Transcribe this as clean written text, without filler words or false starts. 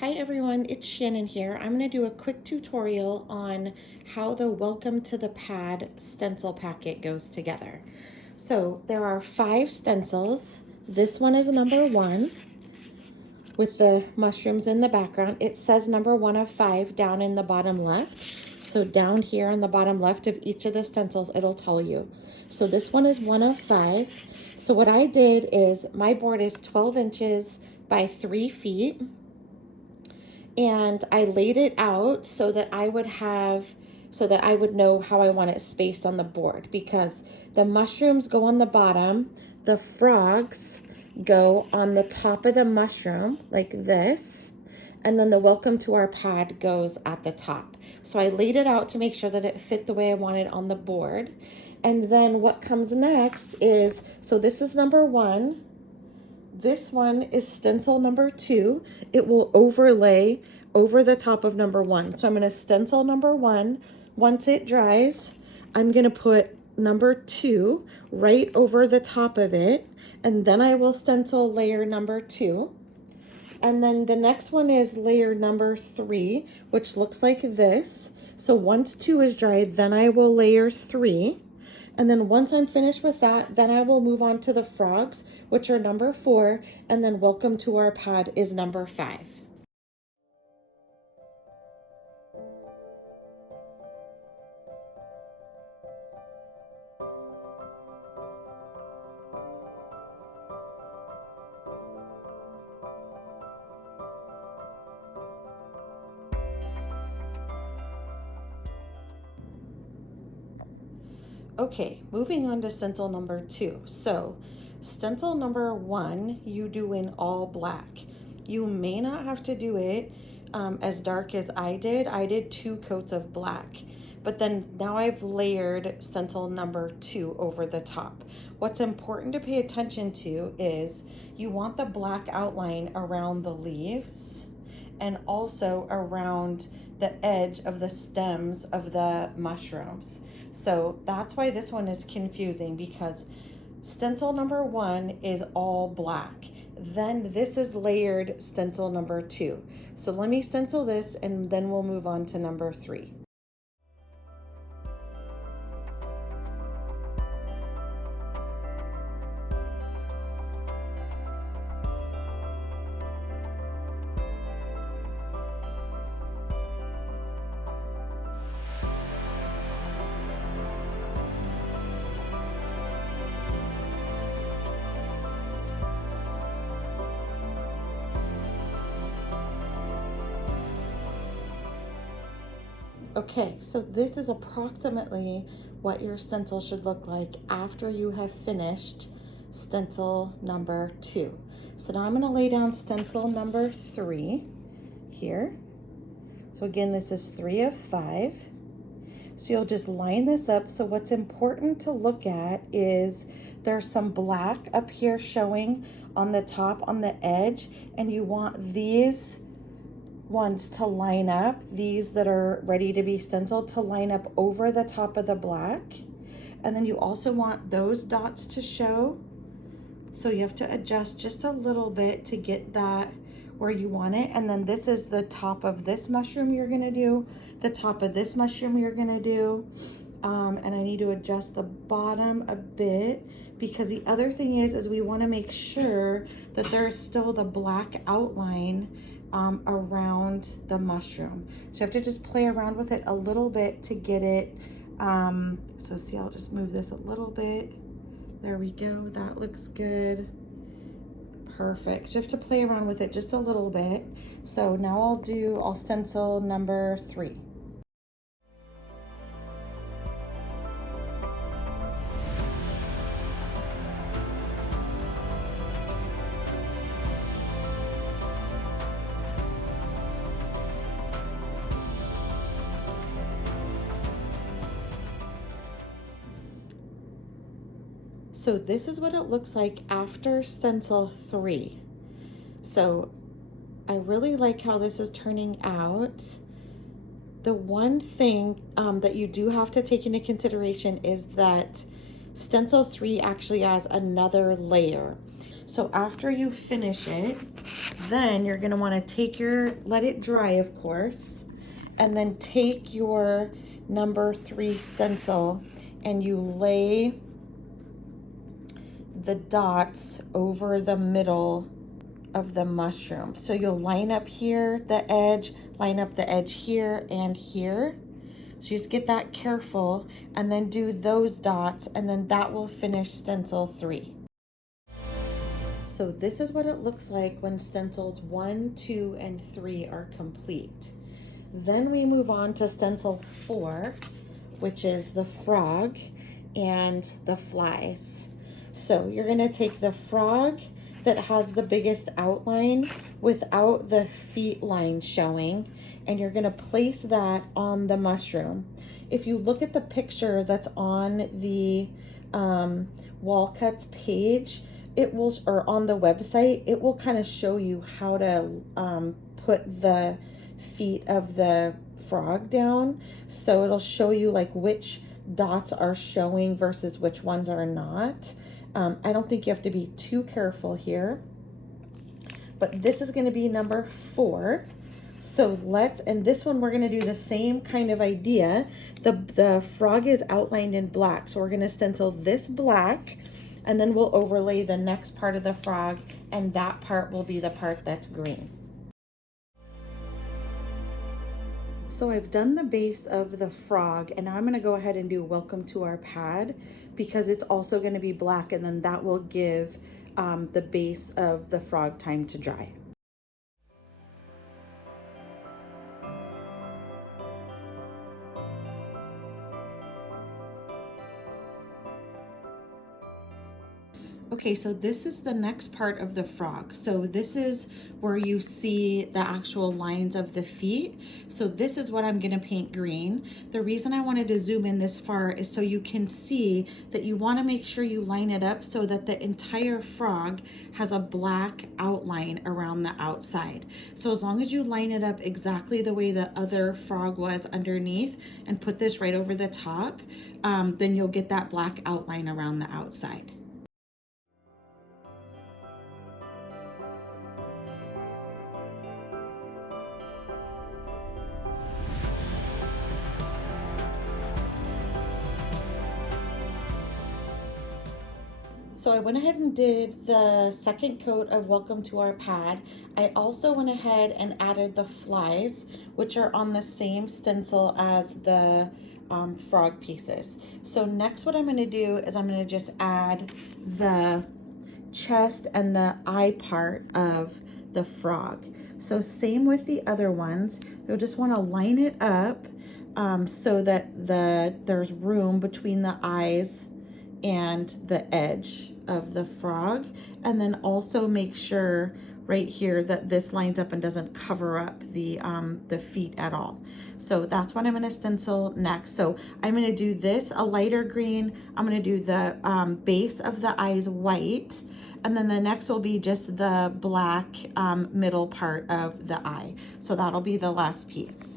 Hi everyone, it's Shannon here. I'm going to do a quick tutorial on how the Welcome to the Pad stencil packet goes together. So there are 5 stencils. This one is number 1 with the mushrooms in the background. It says number 1 of 5 down in the bottom left. So down here on the bottom left of each of the stencils, it'll tell you. So this one is 1 of 5. So what I did is my board is 12 inches by 3 feet. And I laid it out so that I would know how I want it spaced on the board, because the mushrooms go on the bottom, the frogs go on the top of the mushroom like this, and then the welcome to our pad goes at the top. So I laid it out to make sure that it fit the way I wanted on the board. And then what comes next is, so this is number 1. This one is stencil number 2. It will overlay over the top of number 1. So I'm going to stencil number 1. Once it dries, I'm going to put number 2 right over the top of it. And then I will stencil layer number 2. And then the next one is layer number 3, which looks like this. So once 2 is dried, then I will layer 3. And then once I'm finished with that, then I will move on to the frogs, which are number 4, and then welcome to our pad is number 5. Okay, moving on to stencil number 2. So stencil number 1, you do in all black. You may not have to do it as dark as I did. I did 2 coats of black, but then now I've layered stencil number 2 over the top. What's important to pay attention to is you want the black outline around the leaves and also around the edge of the stems of the mushrooms. So that's why this one is confusing, because stencil number 1 is all black. Then this is layered stencil number 2. So let me stencil this and then we'll move on to number 3. Okay, so this is approximately what your stencil should look like after you have finished stencil number 2. So now I'm going to lay down stencil number 3 here. So again, this is 3 of 5. So you'll just line this up. So what's important to look at is there's some black up here showing on the top on the edge, and you want these ones to line up, these that are ready to be stenciled, to line up over the top of the black. And then you also want those dots to show. So you have to adjust just a little bit to get that where you want it. And then this is the top of this mushroom you're gonna do, the top of this mushroom you're gonna do. And I need to adjust the bottom a bit, because the other thing is we wanna make sure that there's still the black outline around the mushroom. So you have to just play around with it a little bit to get it. So see, I'll just move this a little bit. There we go, that looks good. Perfect. So you have to play around with it just a little bit. So now I'll stencil number 3. So this is what it looks like after stencil 3. So I really like how this is turning out. The one thing that you do have to take into consideration is that stencil 3 actually has another layer. So after you finish it, then you're gonna wanna let it dry, of course, and then take your number 3 stencil and you lay the dots over the middle of the mushroom. So you'll line up here, the edge, line up the edge here and here. So just get that careful and then do those dots, and then that will finish stencil 3. So this is what it looks like when stencils 1, 2, and 3 are complete. Then we move on to stencil 4, which is the frog and the flies. So you're gonna take the frog that has the biggest outline without the feet line showing, and you're gonna place that on the mushroom. If you look at the picture that's on the wall cuts page, it will, or on the website, it will kind of show you how to put the feet of the frog down. So it'll show you like which dots are showing versus which ones are not. I don't think you have to be too careful here, but this is going to be number 4. So and this one we're going to do the same kind of idea. The frog is outlined in black, so we're going to stencil this black, and then we'll overlay the next part of the frog, and that part will be the part that's green. So I've done the base of the frog, and now I'm gonna go ahead and do welcome to our pad, because it's also gonna be black, and then that will give the base of the frog time to dry. Okay, so this is the next part of the frog. So this is where you see the actual lines of the feet. So this is what I'm gonna paint green. The reason I wanted to zoom in this far is so you can see that you wanna make sure you line it up so that the entire frog has a black outline around the outside. So as long as you line it up exactly the way the other frog was underneath and put this right over the top, then you'll get that black outline around the outside. So I went ahead and did the second coat of welcome to our pad. I also went ahead and added the flies, which are on the same stencil as the frog pieces. So next what I'm going to do is I'm going to just add the chest and the eye part of the frog. So same with the other ones. You'll just want to line it up so that there's room between the eyes and the edge of the frog, and then also make sure right here that this lines up and doesn't cover up the feet at all. So that's what I'm going to stencil next. So I'm going to do this a lighter green. I'm going to do the base of the eyes white, and then the next will be just the black middle part of the eye. So that'll be the last piece.